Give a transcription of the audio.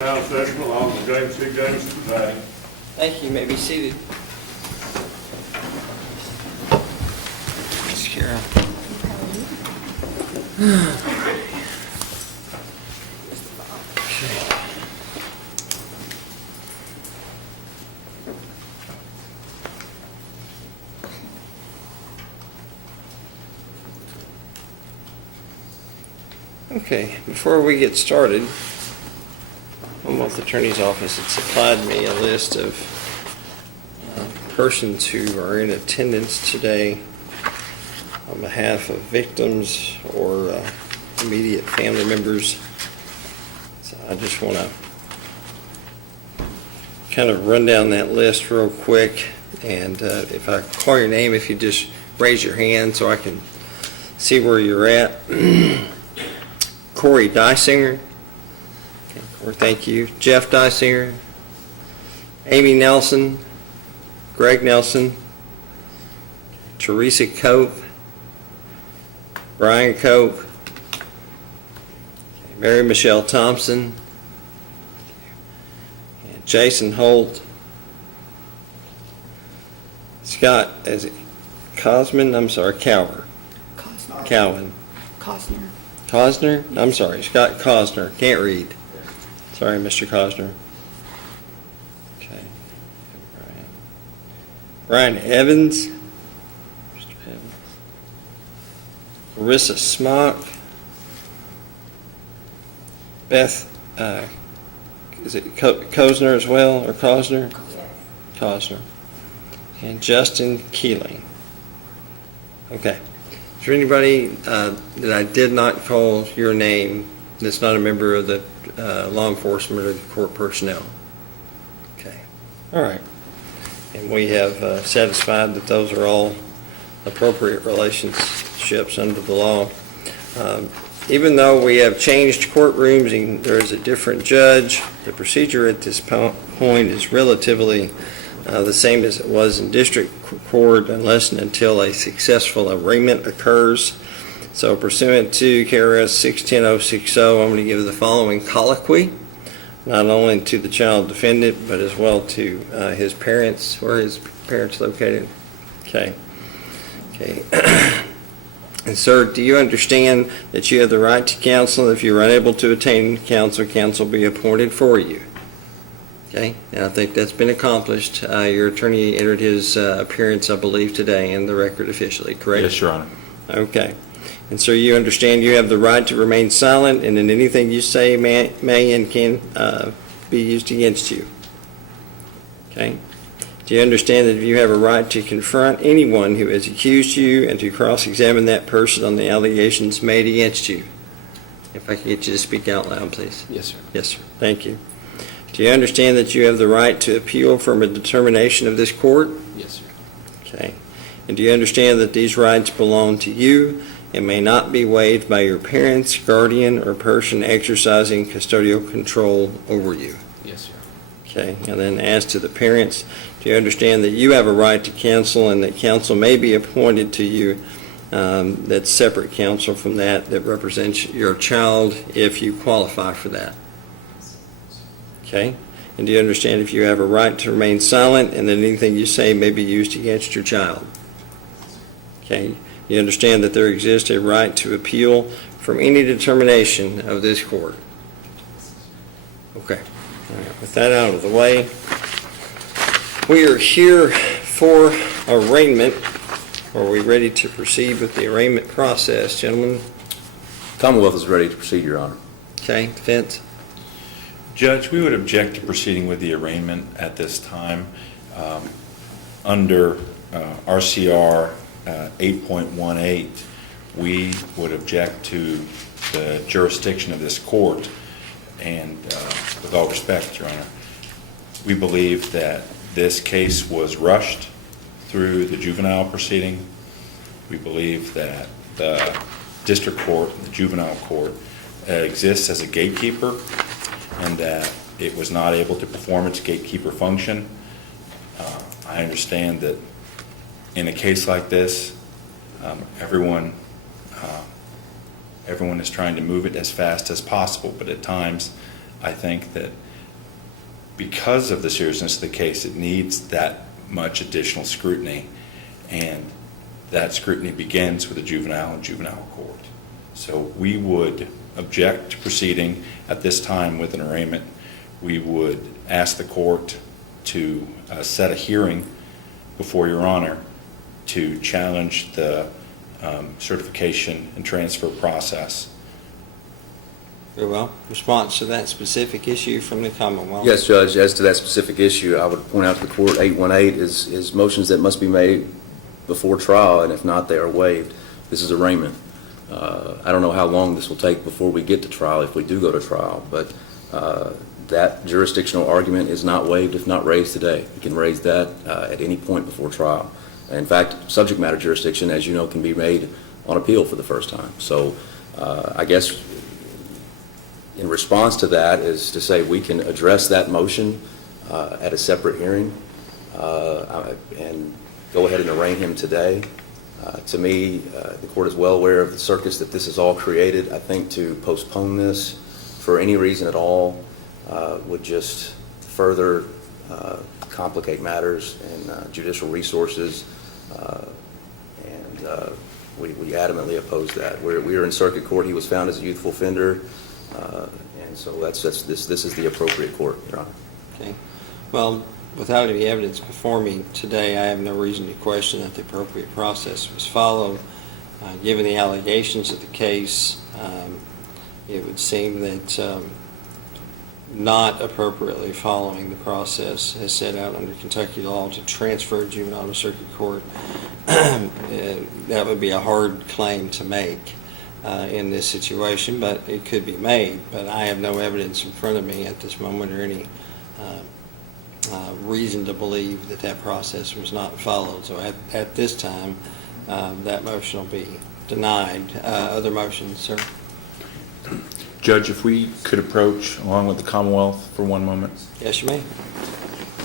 Now session along with James C. Jameson presiding. Thank you. You may be seated. Ms. Carol. Okay, before we get started, Commonwealth Attorney's Office had supplied me a list of persons who are in attendance today on behalf of victims or immediate family members. So I just want to kind of run down that list real quick, and if I call your name, if you just raise your hand so I can see where you're at. Corey Dysinger. Corey, thank you. Jeff Dysinger. Amy Nelson. Greg Nelson. Teresa Cope. Brian Cope. Mary Michelle Thompson. And Jason Holt. Scott, is it Cosman? I'm sorry, Calvin. Calvin. Cosner? I'm sorry, Scott Cosner. Can't read. Sorry, Mr. Cosner. Okay. Brian Evans. Mr. Evans. Larissa Smock. Beth, is it Cosner as well, or Cosner? Cosner. And Justin Keeling. Okay. Is there anybody that I did not call your name that's not a member of the law enforcement or the court personnel? Okay. All right. And we have satisfied that those are all appropriate relationships under the law. Even though we have changed courtrooms and there is a different judge, the procedure at this point is relatively the same as it was in district court unless and until a successful arraignment occurs. So pursuant to KRS 610060, I'm going to give the following colloquy, not only to the child defendant, but as well to his parents. Where are his parents located? Okay. And sir, do you understand that you have the right to counsel? If you're unable to attain counsel, counsel will be appointed for you. Okay, and I think that's been accomplished. Your attorney entered his appearance, I believe, today in the record officially, correct? Yes, Your Honor. Okay. And so you understand you have the right to remain silent, and then anything you say may and can be used against you. Okay? Do you understand that you have a right to confront anyone who has accused you and to cross-examine that person on the allegations made against you? If I could get you to speak out loud, please. Yes, sir. Yes, sir. Thank you. Do you understand that you have the right to appeal from a determination of this court? Yes, sir. Okay. And do you understand that these rights belong to you and may not be waived by your parents, guardian, or person exercising custodial control over you? Yes, sir. Okay. And then as to the parents, do you understand that you have a right to counsel and that counsel may be appointed to you that's separate counsel from that represents your child if you qualify for that? Okay? And do you understand if you have a right to remain silent and that anything you say may be used against your child? Okay? You understand that there exists a right to appeal from any determination of this court? Okay. All right. With that out of the way, we are here for arraignment. Are we ready to proceed with the arraignment process, gentlemen? Commonwealth is ready to proceed, Your Honor. Okay. Defense? Judge, we would object to proceeding with the arraignment at this time. Under RCR 8.18, we would object to the jurisdiction of this court, and with all respect, Your Honor, we believe that this case was rushed through the juvenile proceeding. We believe that the district court, the juvenile court, exists as a gatekeeper, and that it was not able to perform its gatekeeper function. I understand that in a case like this, everyone is trying to move it as fast as possible, but at times I think that because of the seriousness of the case, it needs that much additional scrutiny, and that scrutiny begins with a juvenile and juvenile court. So we would object to proceeding at this time with an arraignment. We would ask the court to set a hearing before Your Honor to challenge the certification and transfer process. Very well. Response to that specific issue from the Commonwealth? Yes, Judge, as to that specific issue, I would point out to the court 818 is motions that must be made before trial, and if not, they are waived. This is arraignment. I don't know how long this will take before we get to trial, if we do go to trial, but that jurisdictional argument is not waived if not raised today. You can raise that at any point before trial. In fact, subject matter jurisdiction, as you know, can be made on appeal for the first time. So I guess in response to that is to say we can address that motion at a separate hearing and go ahead and arraign him today. To me, the court is well aware of the circus that this has all created. I think to postpone this for any reason at all would just further complicate matters and judicial resources, and we adamantly oppose that. We are in circuit court. He was found as a youthful offender, and so this is the appropriate court, Your Honor. Okay. Well, without any evidence before me today, I have no reason to question that the appropriate process was followed. Given the allegations of the case, it would seem that not appropriately following the process as set out under Kentucky law to transfer a juvenile to circuit court, that would be a hard claim to make in this situation, but it could be made. But I have no evidence in front of me at this moment or any reason to believe that that process was not followed. So at this time, that motion will be denied. Other motions, sir? Judge, if we could approach along with the Commonwealth for one moment. Yes, you may.